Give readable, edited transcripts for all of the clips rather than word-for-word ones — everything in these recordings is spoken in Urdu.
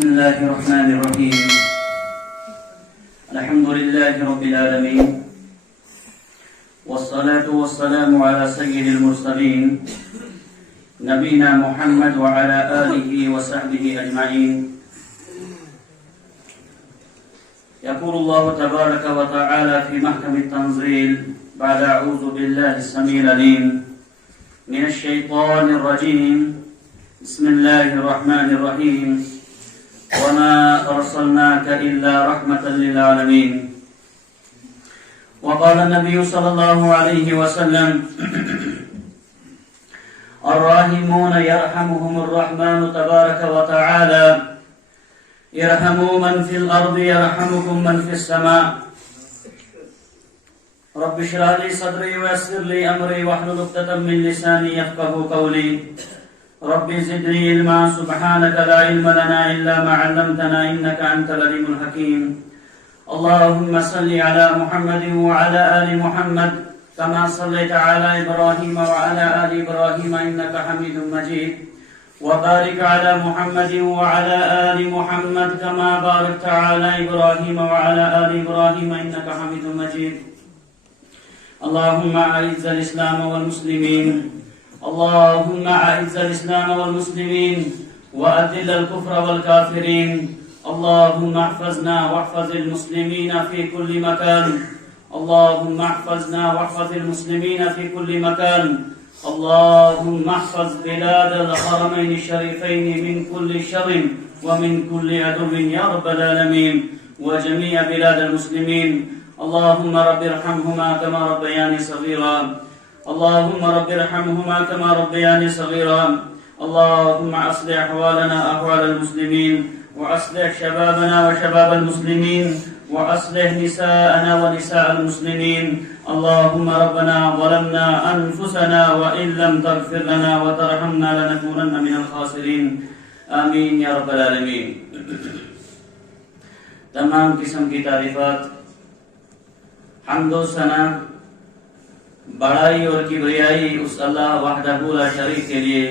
بسم الله الرحمن الرحيم. الحمد لله رب العالمين، والصلاة والسلام على سيد المرسلين نبينا محمد وعلى آله وصحبه أجمعين. يقول الله تبارك وتعالى في محكم التنزيل بعد أعوذ بالله السميع العليم من الشيطان الرجيم. بسم الله الرحمن الرحيم. وما أرسلناك إلا رحمة للعالمين. وقال النبي صلى الله عليه وسلم الراحمون يرحمهم الرحمن تبارك وتعالى ارحموا من في الأرض يرحمكم من في السماء. رب اشرح لي صدري ويسر لي أمري واحلل عقدة من لساني يفقهوا قولي. رب زدني علما سبحانك لا علم لنا إلا ما علمتنا إنك أنت العليم الحكيم. اللهم صل على محمد وعلى آل محمد كما صليت على إبراهيم وعلى آل إبراهيم إنك حميد مجيد. وبارك على محمد وعلى آل محمد كما باركت على إبراهيم وعلى آل إبراهيم إنك حميد مجيد. اللهم أعز الإسلام والمسلمين. اللهم أعز الإسلام والمسلمين وأذل الكفر والكافرين. اللهم احفظنا واحفظ المسلمين في كل مكان. اللهم احفظنا واحفظ المسلمين في كل مكان. اللهم احفظ بلاد الحرمين الشريفين من كل شر ومن كل عدو يا رب العالمين، وجميع بلاد المسلمين. اللهم رب ارحمهما كما ربياني صغيرا. اللهم رب ارحمهما كما ربياني صغيرا. اللهم اصلح احوالنا احوال المسلمين، واصلح شبابنا وشباب المسلمين، واصلح نساءنا ونساء المسلمين. اللهم ربنا ظلمنا انفسنا وان لم تغفر لنا وترحمنا لنكونن من الخاسرين. آمین یا رب العالمین. تمام قسم کی تعریفات، حمد و ثنا، بڑائی اور کبریائی اس اللہ وحدہ لا شریک کے لیے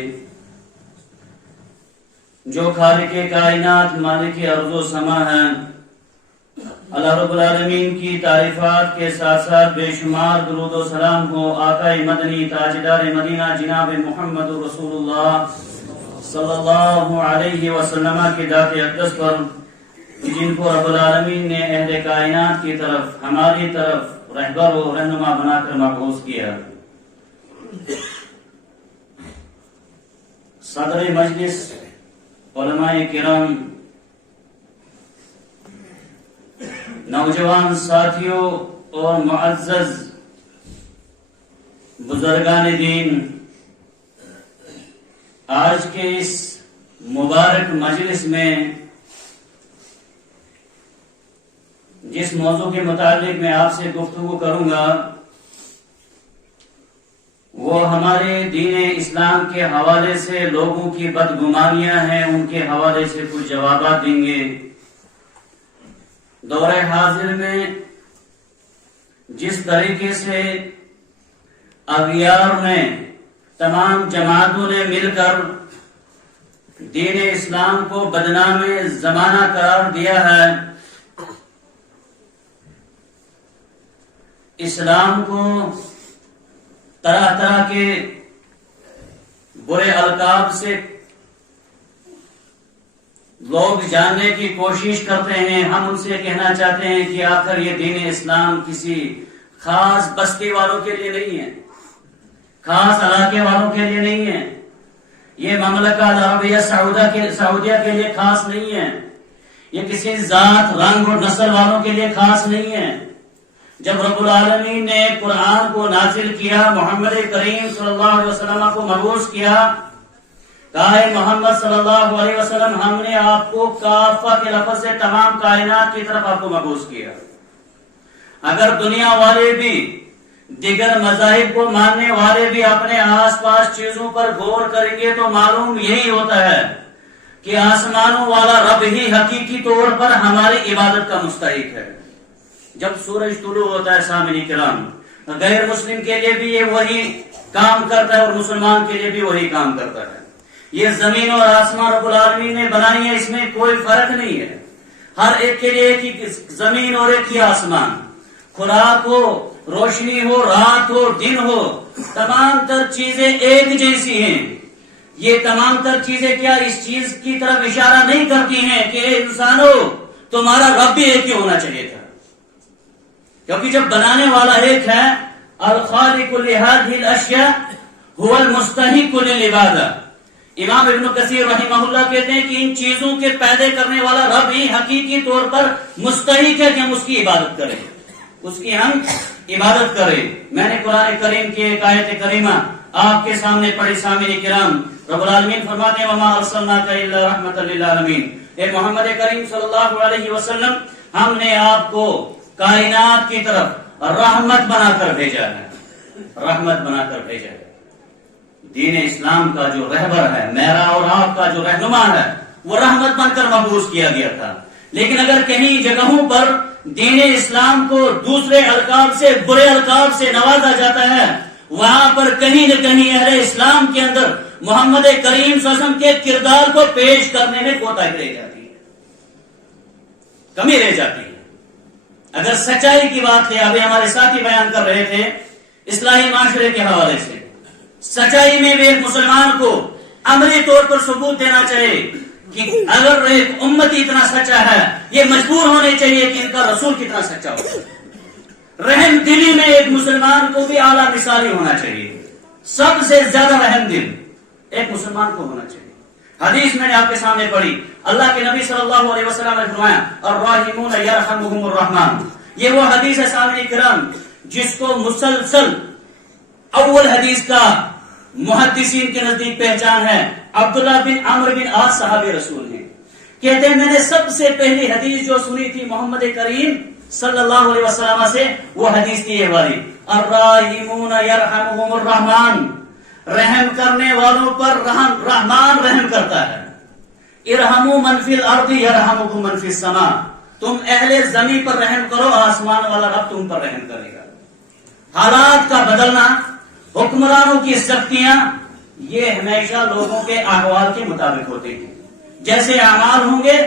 جو خالق کائنات مالک ارض و سما ہے. اللہ رب العالمین کی تعریفات کے ساتھ ساتھ بے شمار درود و سلام ہو آقا مدنی تاجدار مدینہ جناب محمد رسول اللہ صلی اللہ علیہ وسلم کی ذات اقدس پر، جن کو رب العالمین نے اہل کائنات کی طرف، ہماری طرف رہبر و رہنما بنا کر مبعوث کیا. صدر مجلس، علماء کرام، نوجوان ساتھیوں اور معزز بزرگان دین، آج کے اس مبارک مجلس میں جس موضوع کے متعلق میں آپ سے گفتگو کروں گا وہ ہمارے دین اسلام کے حوالے سے لوگوں کی بدگمانیاں ہیں، ان کے حوالے سے کچھ جوابات دیں گے. دور حاضر میں جس طریقے سے اغیار نے، تمام جماعتوں نے مل کر دین اسلام کو بدنام زمانہ قرار دیا ہے، اسلام کو طرح طرح کے برے القاب سے لوگ جاننے کی کوشش کرتے ہیں. ہم ان سے کہنا چاہتے ہیں کہ آخر یہ دین اسلام کسی خاص بستی والوں کے لیے نہیں ہے، خاص علاقے والوں کے لیے نہیں ہے، یہ مملکت عربیہ سعودیہ کے لیے خاص نہیں ہے، یہ کسی ذات، رنگ اور نسل والوں کے لیے خاص نہیں ہے. جب رب العالمین نے قرآن کو نازل کیا، محمد کریم صلی اللہ علیہ وسلم کو مبعوث کیا، کہا ہے محمد صلی اللہ علیہ وسلم ہم نے آپ کو کافہ کے لفظ سے تمام کائنات کی طرف آپ کو مبعوث کیا. اگر دنیا والے بھی، دیگر مذاہب کو ماننے والے بھی اپنے آس پاس چیزوں پر غور کریں گے تو معلوم یہی ہوتا ہے کہ آسمانوں والا رب ہی حقیقی طور پر ہماری عبادت کا مستحق ہے. جب سورج طلوع ہوتا ہے سامعین کرام، غیر مسلم کے لیے بھی یہ وہی کام کرتا ہے اور مسلمان کے لیے بھی وہی کام کرتا ہے. یہ زمین اور آسمان رب العالمین نے بنائی ہے، اس میں کوئی فرق نہیں ہے، ہر ایک کے لیے ایک ہی زمین اور ایک ہی آسمان، خوراک ہو، روشنی ہو، رات ہو، دن ہو، تمام تر چیزیں ایک جیسی ہیں۔ یہ تمام تر چیزیں کیا اس چیز کی طرف اشارہ نہیں کرتی ہیں کہ اے انسانو تمہارا رب بھی ایک ہی ہونا چاہیے تھا، کیونکہ جب بنانے والا ایک ہے، الخالق لهذه الاشیاء هو المستحق للعبادہ۔ امام ابن کثیر رحمہ اللہ کہتے ہیں کہ ان چیزوں کے پیدا کرنے والا رب ہی حقیقی طور پر مستحق ہے کہ ہم اس کی عبادت کریں، اس کی ہم عبادت کریں۔ میں نے قرآن کریم کی ایک آیت کریمہ آپ کے سامنے پڑھی، سامعین کرام، رب العالمین فرماتے ہیں وما ارسلناک الا رحمۃ للعالمین، اے محمد کریم صلی اللہ علیہ وسلم ہم نے آپ کو کائنات کی طرف رحمت بنا کر بھیجا ہے، رحمت بنا کر بھیجا ہے۔ دین اسلام کا جو رہبر ہے، میرا اور آپ کا جو رہنما ہے، وہ رحمت بن کر مبعوث کیا گیا تھا۔ لیکن اگر کہیں جگہوں پر دین اسلام کو دوسرے القاب سے، برے القاب سے نوازا جاتا ہے، وہاں پر کہیں نہ کہیں اہل اسلام کے اندر محمد کریم صلی اللہ علیہ وسلم کے کردار کو پیش کرنے میں کوتاہی رہ جاتی ہے، کمی رہ جاتی ہے۔ اگر سچائی کی بات ہے، ابھی ہمارے ساتھی بیان کر رہے تھے اصلاحی معاشرے کے حوالے سے، سچائی میں بھی ایک مسلمان کو عملی طور پر ثبوت دینا چاہیے کہ اگر ایک امتی اتنا سچا ہے، یہ مجبور ہونے چاہیے کہ ان کا رسول کتنا سچا ہو۔ رحم دلی میں ایک مسلمان کو بھی اعلیٰ مثالی ہونا چاہیے، سب سے زیادہ رحم دل ایک مسلمان کو ہونا چاہیے۔ حدیث میں نے آپ کے سامنے پڑھی، اللہ کے نبی صلی اللہ علیہ وسلم نے فرمایا الراحمون یرحمهم الرحمن، یہ وہ حدیث ہے سامعین کرام جس کو مسلسل اول حدیث کا محدثین کے نزدیک پہچان ہے۔ عبداللہ بن عمرو بن عاص صحابی رسول ہیں، کہتے ہیں میں نے سب سے پہلی حدیث جو سنی تھی محمد کریم صلی اللہ علیہ وسلم سے، وہ حدیث تھی یہ والی الراحمون یرحمهم الرحمن، رحم کرنے والوں پر رحمان رحم کرتا ہے۔ ارحموا من فی الارض یرحمکم من فی السماء، تم اہل زمین پر رحم کرو، آسمان والا رب تم پر رحم کرے گا۔ حالات کا بدلنا، حکمرانوں کی سختیاں، یہ ہمیشہ لوگوں کے احوال کے مطابق ہوتے ہیں۔ جیسے اعمال ہوں گے،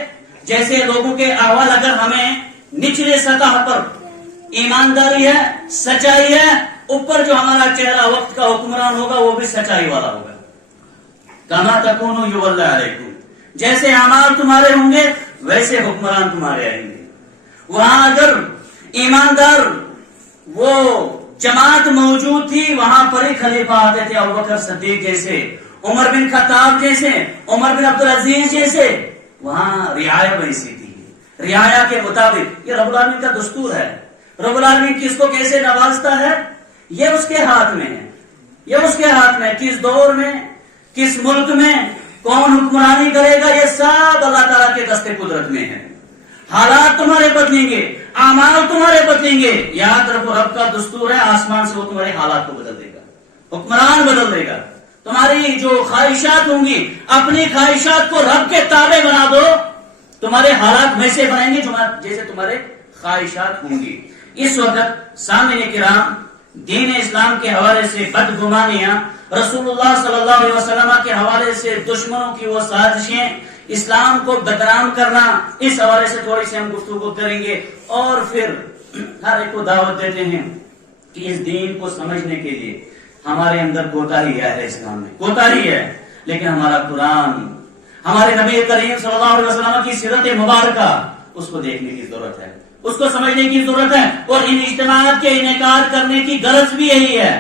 جیسے لوگوں کے احوال، اگر ہمیں نچلے سطح پر ایمانداری ہے، سچائی ہے، اوپر جو ہمارا چہرہ وقت کا حکمران ہوگا وہ بھی سچائی والا ہوگا۔ کما تکونوا یولی علیکم، جیسے اعمال تمہارے ہوں گے ویسے حکمران تمہارے آئیں گے۔ وہاں اگر ایماندار وہ جماعت موجود تھی، وہاں پر ہی خلیفہ آتے تھے، ابوبکر صدیق جیسے، عمر بن خطاب جیسے، عمر بن عبدالعزیز جیسے، وہاں رعایا ویسی تھی، رعایا کے مطابق۔ یہ رب العالمین کا دستور ہے، رب العالمین کس کو کیسے نوازتا ہے یہ اس کے ہاتھ میں ہے، یہ اس کے ہاتھ میں، کس دور میں، کس ملک میں کون حکمرانی کرے گا، یہ سب اللہ تعالیٰ کے دست قدرت میں ہے۔ حالات تمہارے بدلیں گے، اعمال تمہارے بدلیں گے، یاد رکھو رب کا دستور ہے، آسمان سے وہ تمہارے حالات کو بدل دے گا، حکمران بدل دے گا۔ تمہاری جو خواہشات ہوں گی، اپنی خواہشات کو رب کے تابع بنا دو، تمہارے حالات ویسے بنائیں گے جیسے تمہارے خواہشات ہوں گی۔ اس وقت سامعین کرام، دین اسلام کے حوالے سے بدگمانیاں، رسول اللہ صلی اللہ علیہ وسلم کے حوالے سے دشمنوں کی وہ سازشیں، اسلام کو بدنام کرنا، اس حوالے سے تھوڑی سی ہم گفتگو کریں گے، اور پھر ہر ایک کو دعوت دیتے ہیں کہ اس دین کو سمجھنے کے لیے ہمارے اندر کوتاہی ہے، اسلام میں کوتاہی ہے، لیکن ہمارا قرآن، ہمارے نبی کریم صلی اللہ علیہ وسلم کی سیرت مبارکہ، اس کو دیکھنے کی ضرورت ہے، اس کو سمجھنے کی ضرورت ہے۔ اور ان اجتماعات کے انعقاد کرنے کی غرض بھی یہی ہے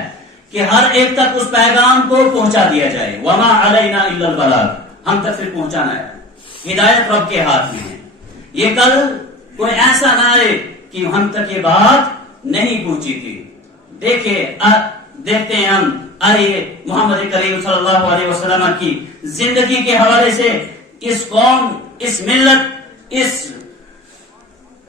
کہ ہر ایک تک اس پیغام کو پہنچا دیا جائے۔ وما علینا الا البلاغ، ہم تک پھر پہنچانا ہے، ہدایت رب کے ہاتھ میں ہے۔ یہ کل کوئی ایسا نہ آئے کہ ہم تک یہ بات نہیں پہنچی تھی۔ دیکھتے ہیں ہم آئیے محمد کریم صلی اللہ علیہ وسلم کی زندگی کے حوالے سے، اس قوم، اس ملت، اس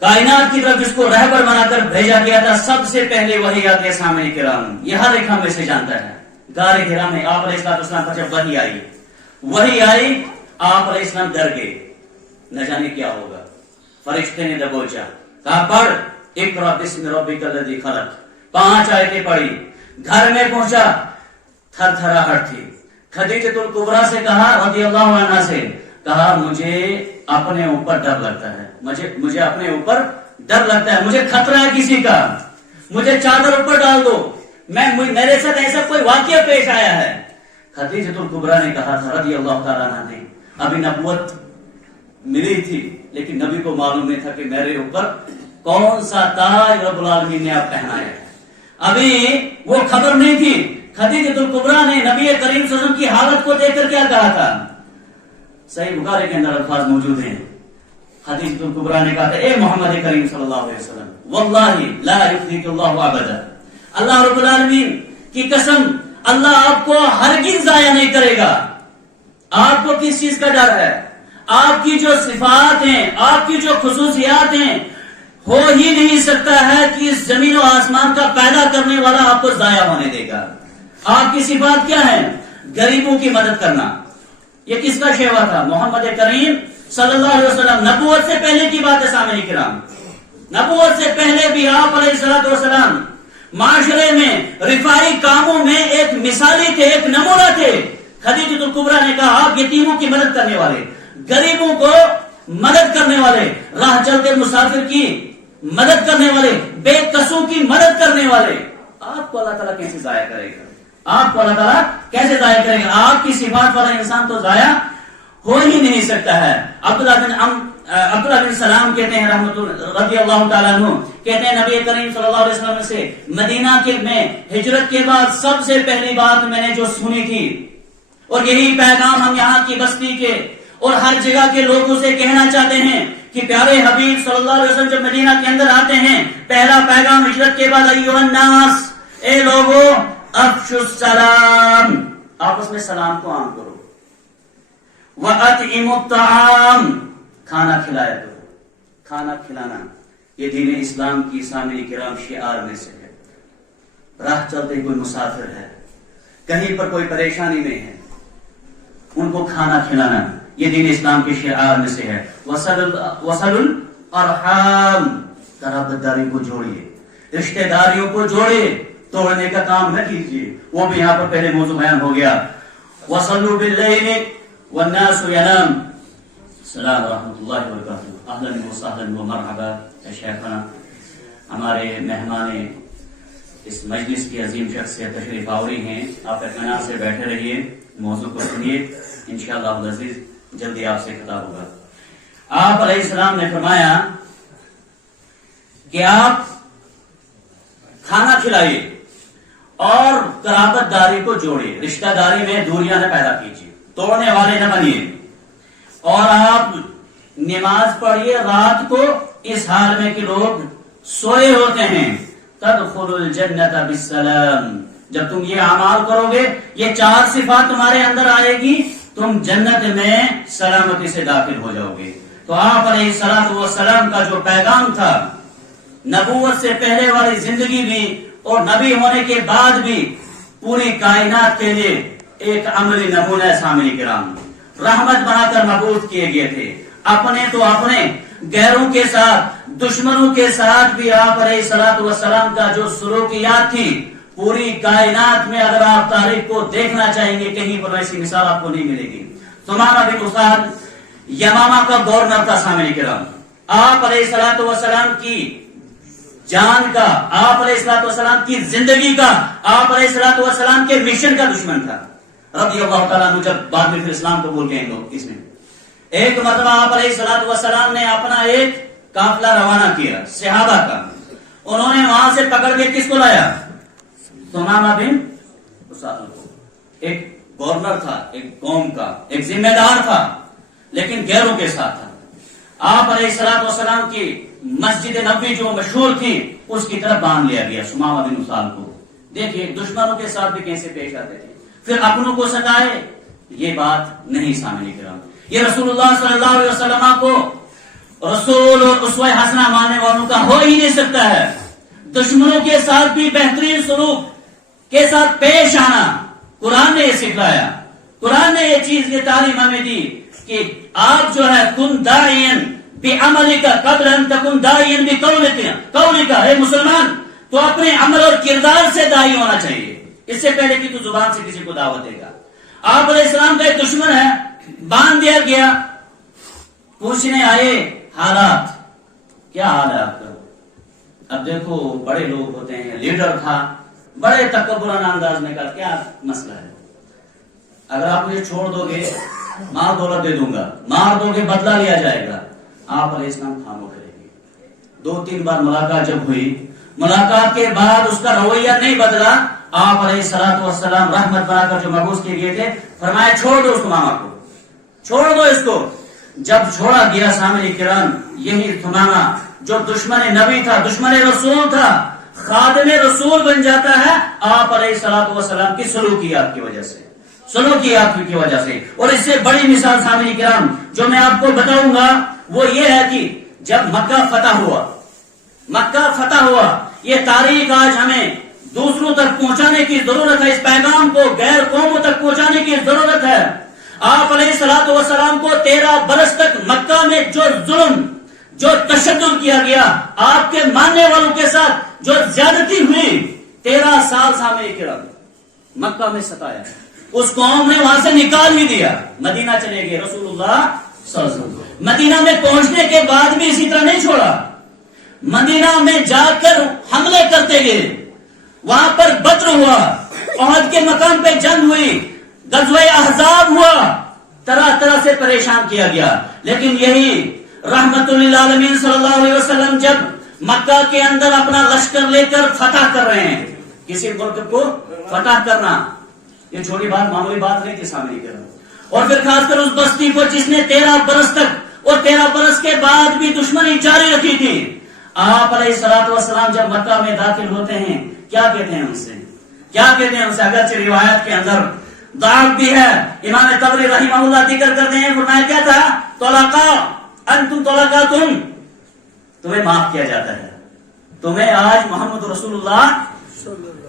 کائنات کی طرف جس کو رہبر بنا کر بھیجا گیا تھا، سب سے پہلے وہی آتے ہیں سامنے کرام، یہ ہر ایک ہم سے جانتا ہے۔ غار حرا میں آپ علیہ السلام پر جب وہی آئی، آپ علیہ السلام ڈر گئے، نہ جانے کیا ہوگا۔ فرشتے نے دبوچا، کہا پڑھ اقرأ بسم ربک الذی خلق، 5 آیتیں پڑھی، گھر میں پہنچا، تھر تھراہٹ تھی، خدیجۃ الکبریٰ سے کہا رضی اللہ عنہا سے کہا مجھے اپنے اوپر ڈر لگتا ہے، مجھے اپنے اوپر ڈر لگتا ہے، مجھے خطرہ ہے کسی کا، مجھے چادر اوپر ڈال دو، میرے ساتھ ایسا کوئی واقعہ پیش آیا ہے۔ خدیجۃ الکبریٰ نے کہا تھا رضی اللہ تعالیٰ عنہ نے، ابھی نبوت ملی تھی لیکن نبی کو معلوم نہیں تھا کہ میرے اوپر کون سا تاج رب العالمین نے آپ پہنایا ہے، ابھی وہ خبر نہیں تھی۔ خدیجۃ الکبریٰ نے نبی کریم صلی اللہ علیہ وسلم کی حالت کو دیکھ کر کیا کہا تھا؟ صحیح بخاری کے اندر الفاظ موجود ہیں۔ خدیجۃ الکبریٰ نے کہا تھا اے محمد کریم صلی اللہ علیہ وسلم واللہ لا یخزیک اللہ ابدا، اللہ رب العالمین کی قسم اللہ آپ کو ہرگز ضائع نہیں کرے گا۔ آپ کو کس چیز کا ڈر ہے؟ آپ کی جو صفات ہیں، آپ کی جو خصوصیات ہیں، ہو ہی نہیں سکتا ہے کہ اس زمین و آسمان کا پیدا کرنے والا آپ کو ضائع ہونے دے گا۔ آپ کی صفات کیا ہے؟ غریبوں کی مدد کرنا۔ یہ کس کا شیوا تھا؟ محمد کریم صلی اللہ علیہ وسلم، نبوت سے پہلے کی بات ہے سامعین کرام، نبوت سے پہلے بھی آپ علیہ الصلوۃ والسلام معاشرے میں رفائی کاموں میں ایک مثالی تھے، ایک نمونہ تھے۔ خدیجۃ الکبریٰ نے کہا آپ یتیموں کی مدد کرنے والے، غریبوں کو مدد کرنے والے، راہ چلتے مسافر کی مدد کرنے والے، بے کسوں کی مدد کرنے والے، آپ کو اللہ تعالیٰ کیسے ضائع کرے گا؟ آپ کو اللہ تعالیٰ کیسے ضائع کرے گا؟ آپ کی صفات والا انسان تو ضائع ہو ہی نہیں سکتا ہے۔ عبداللہ بن سلام کہتے ہیں رضی اللہ تعالیٰ عنہ، کہتے ہیں نبی کریم صلی اللہ علیہ وسلم سے مدینہ کے میں ہجرت کے بعد سب سے پہلی بات میں نے جو سنی تھی، اور یہی پیغام ہم یہاں کی بستی کے اور ہر جگہ کے لوگوں سے کہنا چاہتے ہیں کہ پیارے حبیب صلی اللہ علیہ وسلم جب مدینہ کے اندر آتے ہیں، پہلا پیغام ہجرت کے بعد ایھا الناس، اے لوگو افشوا السلام، آپس میں سلام کو عام کرو، وَأَطْعِمُوا الطَّعَامَ، کھانا کھلایا کرو۔ کھانا کھلانا یہ دین اسلام کی سامعین کرام شعار میں سے ہے۔ راہ چلتے کوئی مسافر ہے، کہیں پر کوئی پریشانی میں ہے، ان کو کھانا کھلانا یہ دین اسلام کے شعار میں سے ہے۔ وصل الارحام، قرابت داری کو جوڑیے، رشتہ داریوں کو جوڑیے، توڑنے کا کام نہ کیجیے، وہ بھی یہاں پر پہلے موضوع بیان ہو گیا۔ وصلوا باللیل والناس ینام۔ السلام ورحمۃ اللہ وبرکاتہ، اہلا وسہلا ومرحبا اے شیخنا، ہمارے مہمان اس مجلس کی عظیم شخصیت تشریف آوری ہیں، آپ اطمینان سے بیٹھے رہیے، موضوع کو سنیے، انشاءاللہ العزیز جلدی آپ سے خطاب ہوگا۔ آپ علیہ السلام نے فرمایا کہ آپ کھانا کھلائیے اور قرابت داری کو جوڑیے، رشتہ داری میں دوریاں نہ پیدا کیجیے، توڑنے والے نہ بنیے، اور آپ نماز پڑھیے رات کو اس حال میں کہ لوگ سوئے ہوتے ہیں۔ تدخلوا الجنۃ بالسلام، جب تم یہ اعمال کرو گے، یہ چار صفات تمہارے اندر آئے گی، تم جنت میں سلامتی سے داخل ہو جاؤ گے۔ تو آپ علیہ الصلوۃ والسلام کا جو پیغام تھا، نبوت سے پہلے والی زندگی بھی اور نبی ہونے کے بعد بھی پوری کائنات کے لیے ایک عملی نمونہ ہے سامعین کرام، رحمت بنا کر مبعوث کیے گئے تھے۔ اپنے تو اپنے، غیروں کے ساتھ، دشمنوں کے ساتھ بھی آپ علیہ الصلوۃ والسلام کا جو سلوکیات تھی، پوری کائنات میں اگر آپ تاریخ کو دیکھنا چاہیں گے کہیں پر ایسی مثال آپ کو نہیں ملے گی۔ ثمامہ بن اساد یمامہ کا گورنر تھا سامعین کرام، آپ علیہ الصلوۃ والسلام کی جان کا، آپ علیہ الصلوۃ والسلام کی زندگی کا، آپ علیہ الصلوۃ والسلام کے مشن کا دشمن تھا رضی اللہ تعالیٰ عنہ۔ جب بعد میں پھر اسلام قبول کیے لوگ، اس میں ایک مرتبہ آپ علیہ الصلوۃ والسلام نے اپنا ایک قافلہ روانہ کیا صحابہ کا، انہوں نے وہاں سے پکڑ کے کس کو لایا؟ ثمامہ بن اساد کو، ایک گورنر تھا، ایک قوم کا ایک ذمہ دار تھا، لیکن غیروں کے ساتھ تھا۔ آپ علیہ الصلوۃ والسلام کی مسجد نبوی جو مشہور تھی، اس کی طرف باندھ لیا گیا ثمامہ بن اساد کو۔ دیکھیے دشمنوں کے ساتھ بھی کیسے پیش آتے تھے، پھر اپنوں کو ستائے، یہ بات نہیں سامنے کرام۔ یہ رسول اللہ صلی اللہ علیہ وسلم کو رسول اور اسوہ حسنہ ماننے والوں کا ہو ہی نہیں سکتا ہے۔ دشمنوں کے ساتھ بھی بہترین سلوک کے ساتھ پیش آنا قرآن نے یہ سکھلایا، قرآن نے یہ چیز، یہ تعلیم ہمیں دی کہ آپ جو ہے کن داعین بعملک قبل ان تکن داعین بقولک، اے مسلمان تو اپنے عمل اور کردار سے داعی ہونا چاہیے، اس سے پہلے کہ تو زبان سے کسی کو دعوت دے گا۔ آپ علیہ السلام کا ایک دشمن ہے، باندھ دیا گیا، پوچھنے آئے حالات، کیا حال ہے آپ کا؟ اب دیکھو بڑے لوگ ہوتے ہیں، لیڈر تھا، بڑے تکبرانہ انداز میں کہا کیا مسئلہ ہے؟ اگر آپ مجھے چھوڑ دو گے مال دولت دے دوں گا، مار دو گے بدلہ لیا جائے گا۔ آپ علیہ السلام خاموش رہے گے۔ 2-3 بار ملاقات جب ہوئی، ملاقات کے بعد اس کا رویہ نہیں بدلا۔ آپ علیہ السلام رحمت بنا کر جو مبعوث کیے گئے تھے، فرمایا چھوڑ دو اس ماما کو، چھوڑ دو اس کو۔ جب چھوڑا گیا سامنے کرام، یہی تماما جو دشمن نبی تھا، دشمن رسول تھا، خادم رسول بن جاتا ہے آپ علیہ السلام کی سلوکیات کی وجہ سے، سلوکیات کی وجہ سے۔ اور اس سے بڑی مثال سامنے کرام جو میں آپ کو بتاؤں گا وہ یہ ہے کہ جب مکہ فتح ہوا، یہ تاریخ آج ہمیں دوسروں تک پہنچانے کی ضرورت ہے، اس پیغام کو غیر قوموں تک پہنچانے کی ضرورت ہے۔ آپ علیہ السلام کو 13 برس تک مکہ میں جو ظلم، جو تشدد کیا گیا، آپ کے ماننے والوں کے ساتھ جو زیادتی ہوئی، 13 سال سامنے کرام مکہ میں ستایا، اس قوم نے وہاں سے نکال ہی دیا، مدینہ چلے گئے رسول اللہ صلی اللہ علیہ وسلم۔ مدینہ میں پہنچنے کے بعد بھی اسی طرح نہیں چھوڑا، مدینہ میں جا کر حملے کرتے گئے، وہاں پر بدر ہوا، احد کے مقام پہ جنگ ہوئی، غزوہ احزاب ہوا، طرح طرح سے پریشان کیا گیا۔ لیکن یہی رحمت للعالمین صلی اللہ علیہ وسلم جب مکہ کے اندر اپنا لشکر لے کر فتح کر رہے ہیں، کسی ملک کو فتح کرنا یہ چھوٹی بات، معمولی بات نہیں تھی سامنے کرنا، اور پھر خاص کر اس بستی کو جس نے 13 برس تک اور 13 برس کے بعد بھی دشمنی جاری رکھی تھی۔ آپ علیہ السلام جب مکہ میں داخل ہوتے ہیں، کیا کہتے ہیں ان سے؟ اگرچہ روایت کے اندر ضعف بھی ہے، امام طبری رحمہ اللہ ذکر کرتے ہیں، فرمایا کیا تھا؟ انتم طلقاتم، تمہیں معاف کیا جاتا ہے، تمہیں آج محمد رسول اللہ،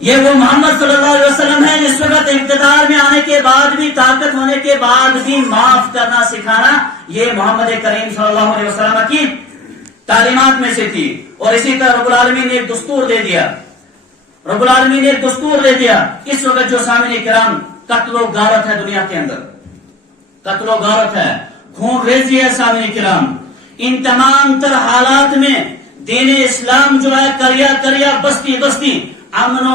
یہ وہ محمد صلی اللہ علیہ وسلم ہے جس وقت اقتدار میں آنے کے بعد بھی، طاقت ہونے کے بعد بھی معاف کرنا سکھانا، یہ محمد کریم صلی اللہ علیہ وسلم کی تعلیمات میں سے تھی۔ اور اسی طرح رب العالمین نے ایک دستور دے دیا، اس وقت جو سامنے کرام قتل و غارت ہے دنیا کے اندر، قتل و غارت ہے، خون ریزی ہے سامنے کرام، ان تمام تر حالات میں دین اسلام جو ہے کریا بستی بستی امن و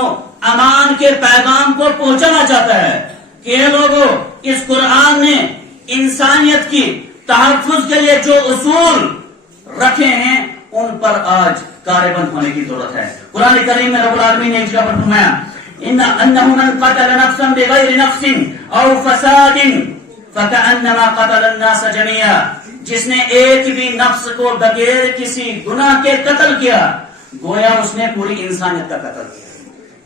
امان کے پیغام کو پہنچانا چاہتا ہے کہ اے لوگوں، اس قرآن نے انسانیت کی تحفظ کے لیے جو اصول رکھے ہیں ان پر آج کاربند ہونے کی ضرورت ہے۔ قرآن کریم میں رب العالمین نے ایک جگہ پر فرمایا انہ من قتل نفسا بغیر نفس او فساد فکأنما قتل الناس جميعا، جس نے ایک بھی نفس کو بغیر کسی گناہ کے قتل کیا گویا اس نے پوری انسانیت کا قتل کیا۔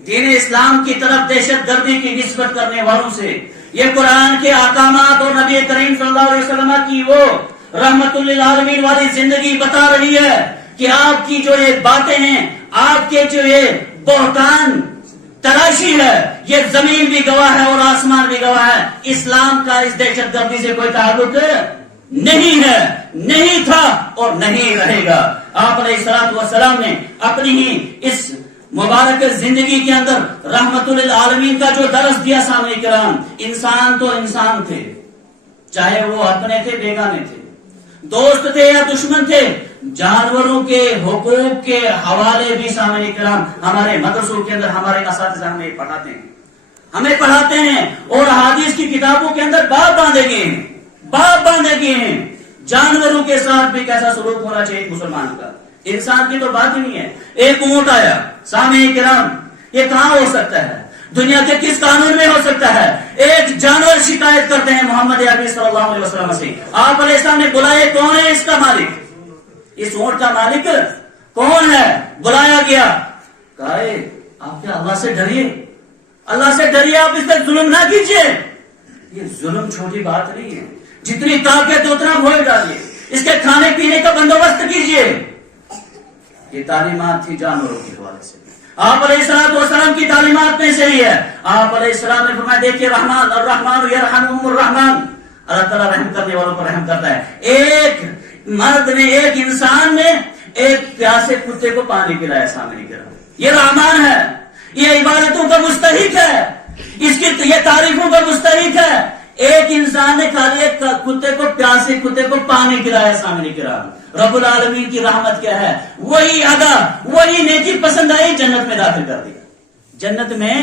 دین اسلام کی طرف دہشت گردی کی نسبت کرنے والوں سے یہ قرآن کے احکامات اور نبی کریم صلی اللہ علیہ وسلم کی وہ رحمت للعالمین والی زندگی بتا رہی ہے کہ آپ کی جو یہ باتیں ہیں، آپ کے جو یہ بہتان تراشی ہے، یہ زمین بھی گواہ ہے اور آسمان بھی گواہ ہے، اسلام کا اس دہشت گردی سے کوئی تعلق نہیں ہے، نہیں تھا اور نہیں رہے گا۔ آپ علیہ السلام نے اپنی ہی اس مبارک زندگی کے اندر رحمت للعالمین کا جو درس دیا سامنے کرام، انسان تو انسان تھے، چاہے وہ اپنے تھے بیگانے تھے، دوست تھے یا دشمن تھے، جانوروں کے حقوق کے حوالے بھی سامنے کرام ہمارے مدرسوں کے اندر ہمارے اساتذہ ہمیں پڑھاتے ہیں اور حدیث کی کتابوں کے اندر باب باندھے گئے ہیں جانوروں کے ساتھ بھی کیسا سلوک ہونا چاہیے مسلمان کا۔ انسان کی تو بات ہی نہیں ہے، ایک اونٹ آیا سامنے کرام، یہ کہاں ہو سکتا ہے؟ دنیا کے کس قانون میں ہو سکتا ہے؟ ایک جانور شکایت کرتے ہیں محمد عربی صلی اللہ علیہ وسلم سے، آپ علیہ السلام نے بلائے، کون ہے اس کا مالک؟ اس اونٹ کا مالک کون ہے؟ بلایا گیا، کہا آپ کیا اللہ سے ڈریے، اللہ سے ڈریے، آپ اس پر ظلم نہ کیجیے۔ یہ ظلم چھوٹی بات نہیں ہے، جتنی طاقت اتنا بھوج ڈالیے، اس کے کھانے پینے کا بندوبست کیجیے۔ یہ تعلیمات تھی جانوروں کے حوالے سے، آپ علیہ السلام کی تعلیمات میں سے ہی ہے۔ آپ علیہ السلام نے فرمایا دیکھیے رحمان الرحمن یرحمہم الرحمن، اللہ تعالیٰ رحم کرنے والوں پر رحم کرتا ہے۔ ایک مرد نے، ایک انسان نے ایک پیاسے کتے کو پانی پلایا سامنے کی طرف، یہ رحمان ہے، یہ عبادتوں کا مستحق ہے، اس کی یہ تعریفوں کا مستحق ہے. ایک انسان نے خالی ایک کتے کو پیاسے کتے کو پانی پلایا. سامنے کرام رب العالمین کی رحمت کیا ہے, وہی ادا وہی نیکی پسند آئی, جنت میں داخل کر دیا. جنت میں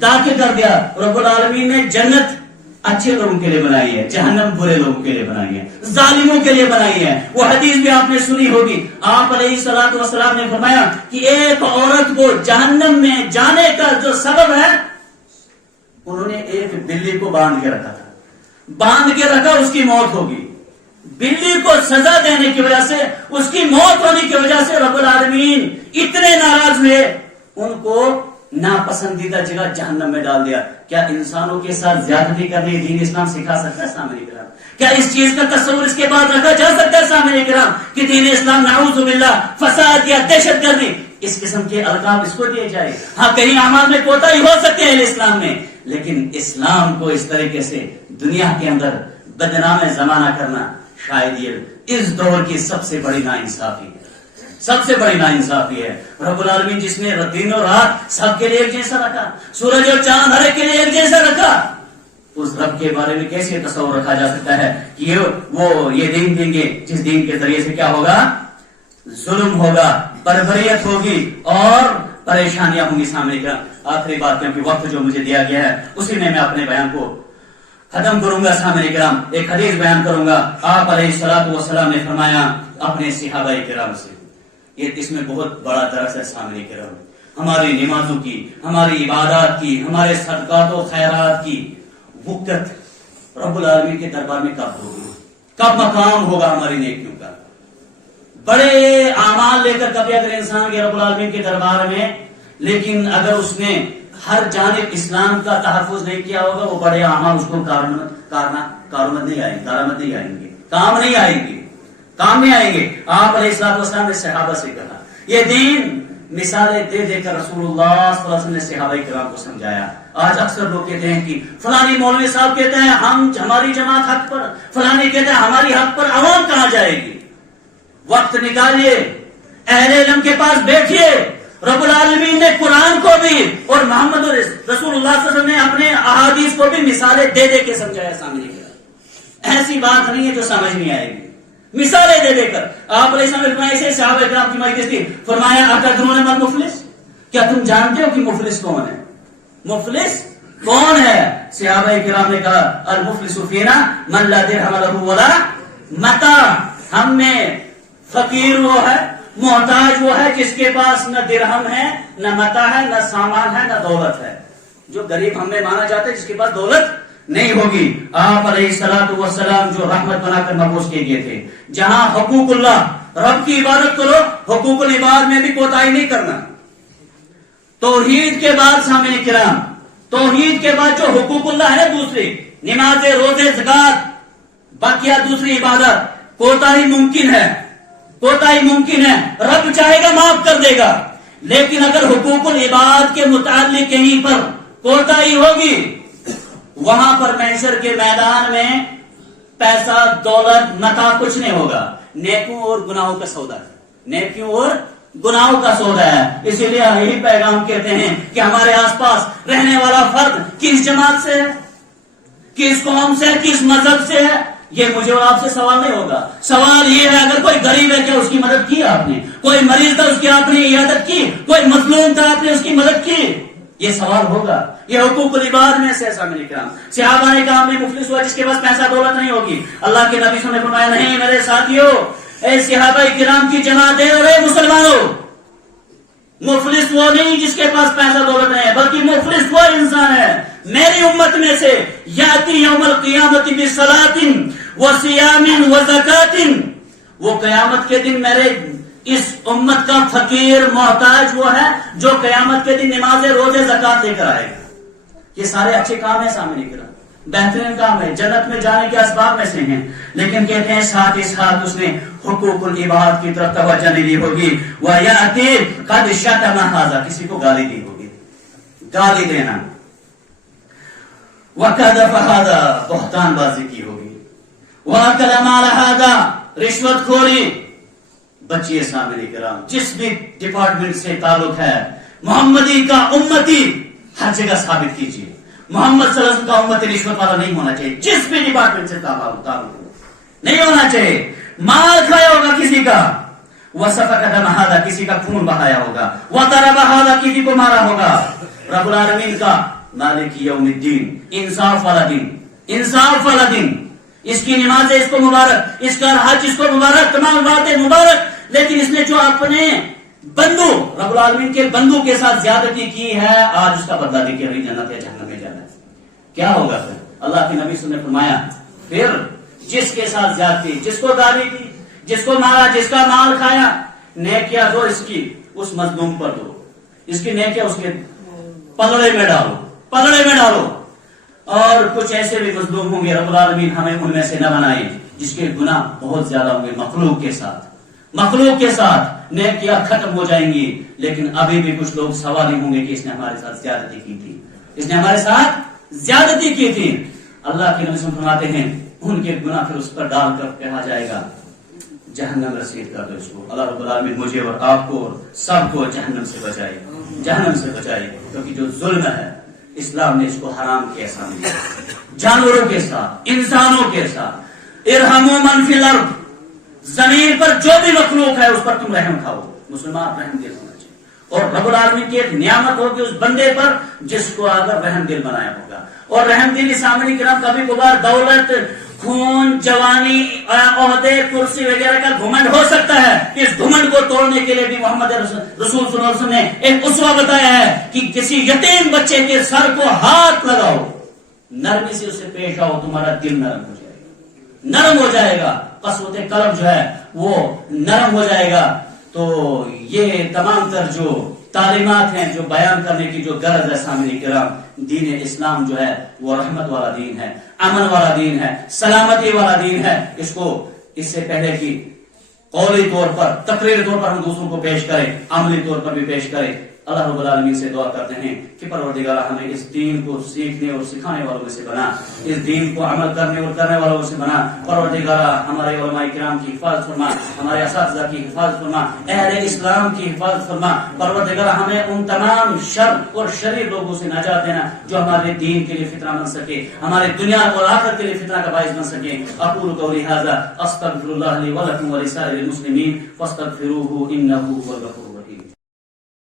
داخل کر دیا. رب العالمین نے جنت اچھے لوگوں کے لیے بنائی ہے, جہنم برے لوگوں کے لیے بنائی ہے, ظالموں کے لیے بنائی ہے. وہ حدیث بھی آپ نے سنی ہوگی. آپ علیہ الصلوۃ والسلام نے فرمایا کہ ایک عورت کو جہنم میں جانے کا جو سبب ہے, انہوں نے ایک بلی کو باندھ کے رکھا تھا. باندھ کے رکھا, اس کی موت ہوگی. بلی کو سزا دینے کی وجہ سے, اس کی موت ہونے کی وجہ سے رب العالمین اتنے ناراض ہوئے, ان کو ناپسندیدہ جگہ جہنم میں ڈال دیا. کیا انسانوں کے ساتھ زیادتی کرنے دین اسلام سکھا سکتا ہے؟ سامنے کرام کیا اس چیز کا تصور اس کے بعد رکھا جا سکتا ہے؟ سامنے کرام کہ دین اسلام نعوذ باللہ فساد یا دہشت گردی اس قسم کے القاب اس کو دیے جائے. ہاں کہیں اعمال میں کوتاہی ہو سکتے ہیں اسلام میں, لیکن اسلام کو اس طریقے سے دنیا کے اندر بدنام زمانہ کرنا شاید یہ اس دور کی سب سے بڑی ناانصافی ہے. سب سے بڑی ناانصافی ہے. رب العالمین جس نے دن اور رات سب کے لیے ایک جیسا رکھا, سورج اور چاند ہر ایک کے لیے ایک جیسا رکھا, اس رب کے بارے میں کیسے تصور رکھا جا سکتا ہے کہ وہ یہ دین دیں گے جس دین کے ذریعے سے کیا ہوگا؟ ظلم ہوگا, بربریت ہوگی اور پریشانیاں ہوں گی. سامنے کا آخری بات, کیونکہ وقت جو مجھے دیا گیا ہے اسی میں اپنے بیان کو ختم کروں گا. سامنے کرام ایک حدیث بیان کروں گا. آپ علیہ الصلوۃ والسلام نے فرمایا اپنے صحابہ کرام سے, یہ اس میں بہت بڑا درس ہے. سامنے کرام ہماری نمازوں کی, ہماری عبادات کی, ہمارے صدقات و خیرات کی وقت رب العالمین کے دربار میں کب ہوگی, کب مقام ہوگا ہماری نیکیوں کا؟ بڑے اعمال لے کر کبھی اگر انسان کے رب العالمین کے دربار میں, لیکن اگر اس نے ہر جانب اسلام کا تحفظ نہیں کیا ہوگا, وہ بڑے اعمال اس کو کارآمد نہیں آئیں گے, کام نہیں آئیں گے. آپ علیہ الصلوۃ والسلام نے صحابہ سے کہا, یہ دین مثالیں دے دے کر رسول اللہ صلی اللہ علیہ وسلم نے صحابہ کرام کو سمجھایا. آج اکثر لوگ کہتے ہیں کہ فلانی مولوی صاحب کہتے ہیں ہماری جماعت حق پر, فلانی کہتے ہیں ہماری حق پر, عوام کہاں جائے گی؟ وقت نکالیے, اہل علم کے پاس بیٹھیے. رب العالمین نے قرآن کو بھی اور محمد رسول اللہ صلی اللہ علیہ وسلم نے اپنے احادیث کو بھی مثالیں دے دے کے سمجھایا. سامنے ایسی بات نہیں ہے جو سمجھ نہیں آئے گی, مثالیں دے دے کر. آپ علیہ السلام نے ایسے صحابہ کرام کی مجلس تھی, فرمایا اتدرون من مفلس, کیا تم جانتے ہو کہ مفلس کون ہے؟ مفلس کون ہے؟ صحابہ کرام نے کہا المفلس فینا من لا درہم لہ ولا متاع, ہم میں فقیر وہ ہے, محتاج وہ ہے جس کے پاس نہ درہم ہے, نہ متاع ہے, نہ سامان ہے, نہ دولت ہے. جو غریب ہم میں مانا جاتا ہے جس کے پاس دولت نہیں ہوگی. آپ علیہ الصلوۃ والسلام جو رحمت بنا کر مبعوث کیے گئے تھے, جہاں حقوق اللہ رب کی عبادت کرو, حقوق العباد میں بھی کوتاہی نہیں کرنا. توحید کے بعد سامنے کرام, توحید کے بعد جو حقوق اللہ ہے دوسری نماز, روزے, زکات, باقیہ دوسری عبادت, کوتاہی ممکن ہے, کوتاہی ممکن ہے. رب چاہے گا معاف کر دے گا, لیکن اگر حقوق العباد کے متعلق کہیں پر کوتاہی ہوگی, وہاں پر محشر کے میدان میں پیسہ, دولت, متاع کچھ نہیں ہوگا. نیکیوں اور گناہوں کا سودا ہے, نیکیوں اور گناہوں کا سودا ہے. اسی لیے یہی پیغام کہتے ہیں کہ ہمارے آس پاس رہنے والا فرد کس جماعت سے ہے, کس قوم سے, کس مذہب سے ہے, یہ مجھے اور آپ سے سوال نہیں ہوگا. سوال یہ ہے اگر کوئی غریب ہے کیا اس کی مدد کی آپ نے, کوئی مریض تھا اس کی آپ نے عیادت کی, کوئی مظلوم تھا آپ نے اس کی مدد کی, یہ سوال ہوگا. یہ حقوق العباد میں سے سامنے کرام. صحابہ نے کہا میں مفلس ہوا جس کے پاس پیسہ دولت نہیں ہوگی. اللہ کے نبی صلی اللہ علیہ وسلم نے فرمایا نہیں میرے ساتھیوں, اے صحابہ کرام کی جماعت ہے اور اے مسلمانوں, مفلس وہ نہیں جس کے پاس پیسہ دولت نہیں ہے, بلکہ مفلس وہ انسان ہے میری امت میں سے یاتی یوم القیامت بصلاۃ وصیام وزکات, وہ قیامت کے دن میرے اس امت کا فقیر محتاج وہ ہے جو قیامت کے دن نماز, روزے, زکات لے کر آئے گا. یہ سارے اچھے کام ہیں سامنے کرام, بہترین کام ہے, جنت میں جانے کے اسباب میں سے ہیں. لیکن کہتے ہیں ساتھ ہی ساتھ اس نے حقوق العباد کی طرف توجہ نہیں دی ہوگی. وَيَأْتِي قَدْ شَتَمَ هَذَا, کسی کو گالی دی ہوگی, گالی دینا. وَكَذَبَ هَذَا, بہتان بازی کی ہوگی. وَأَكَلَ مَالَ هَذَا, رشوت خوری. بچیے سامنے کرام, جس بھی ڈپارٹمنٹ سے تعلق ہے محمدی کا, امتی, ہر جگہ ثابت کیجیے محمد صلی اللہ علیہ وسلم کا امت رشوت والا نہیں ہونا چاہیے، جس بھی ڈپارٹمنٹ سے تعلق ہو نہیں ہونا چاہیے۔ مال کھایا ہوگا کسی کا، وسفک دم ھذا کسی کا خون بہایا ہوگا، وضرب ھذا کسی کو مارا ہوگا۔ رب العالمین کا مالک یوم الدین، انصاف والا دن، انصاف والا دن، اس کی نماز اس کو مبارک، اس کا حج اس کو مبارک، تمام باتیں مبارک، لیکن اس نے جو اپنے بندو رب العالمین کے بندو کے ساتھ زیادتی کی ہے، آج اس کا بدلہ دے کے وہی جنت یا جہنم میں جانا ہے۔ کیا ہوگا پھر؟ اللہ کے نبی صلی اللہ علیہ وسلم نے فرمایا پھر جس کے ساتھ زیادتی، جس کو گالی دی، جس کو مارا، جس کا مال کھایا، نیکیاں دو اس کی اس مظلوم پر دو، اس کی نیکیاں اس کے پلڑے میں ڈالو، پلڑے میں ڈالو۔ اور کچھ ایسے بھی مظلوم ہوں گے، رب العالمین ہمیں ان میں سے نہ بنائے جس کے گناہ بہت زیادہ ہوں گے، مخلوق کے ساتھ، مخلوق کے ساتھ نیکیاں ختم ہو جائیں گی، لیکن ابھی بھی کچھ لوگ سوالی ہوں گے کہ اس نے ہمارے ساتھ زیادتی کی تھی، اس نے ہمارے ساتھ زیادتی کی تھی۔ اللہ کے نبی فرماتے ہیں ان کے گناہ پھر اس پر ڈال کر کہا جائے گا جہنم رسید کر دو اس کو۔ اللہ رب العالمین مجھے اور آپ کو اور سب کو جہنم سے بچائے، جہنم سے بچائے، کیونکہ جو ظلم ہے اسلام نے اس کو حرام کیا سامنے، جانوروں کے ساتھ، انسانوں کے ساتھ۔ ارحموا من فی الارض، زمین پر جو بھی مخلوق ہے اس پر تم رحم کھاؤ، مسلمان رحم دل ہونا چاہیے۔ اور رب العالمین کی ایک نعمت ہوگی اس بندے پر جس کو اگر رحم دل بنایا ہوگا۔ اور رحم دل سامنے کرام کبھی کبھار دولت، خون، جوانی، عہدے، کرسی وغیرہ کا گھمنڈ ہو سکتا ہے، اس گھمنڈ کو توڑنے کے لیے بھی محمد رسول صلی اللہ علیہ وسلم نے ایک اسوہ بتایا ہے کہ کسی یتیم بچے کے سر کو ہاتھ لگاؤ، نرمی سے اسے پیش آؤ، تمہارا دل نرم ہو جائے گا، نرم ہو جائے گا، قسوت قلب جو ہے وہ نرم ہو جائے گا۔ تو یہ تمام تر جو تعلیمات ہیں جو بیان کرنے کی جو غرض ہے سامنے کرام، دین اسلام جو ہے وہ رحمت والا دین ہے، امن والا دین ہے، سلامتی والا دین ہے۔ اس کو اس سے پہلے کی قولی طور پر، تقریری طور پر ہم دوسروں کو پیش کریں، عملی طور پر بھی پیش کریں۔ اللہ رب العالمین سے دعا کرتے ہیں کہ پروردگار ہمیں اس دین کو سیکھنے اور سکھانے والوں میں سے بنا، اس دین کو عمل کرنے اور کرنے والوں سے بنا۔ پروردگار ہمارے علماء کرام کی حفاظت فرما، ہمارے اساتذہ کی حفاظت فرما، اہل اسلام کی حفاظت فرما۔ پروردگار ہمیں ان تمام شر اور شریر لوگوں سے نجات دینا جو ہمارے دین کے لیے فتنہ بن سکے، ہمارے دنیا اور آخرت کے لیے فتنہ کا باعث بن سکے۔ اقول قولی ھذا استغفر اللہ لی ولکم ولسائر المسلمین فاستغفروہ انہ هو الغفور۔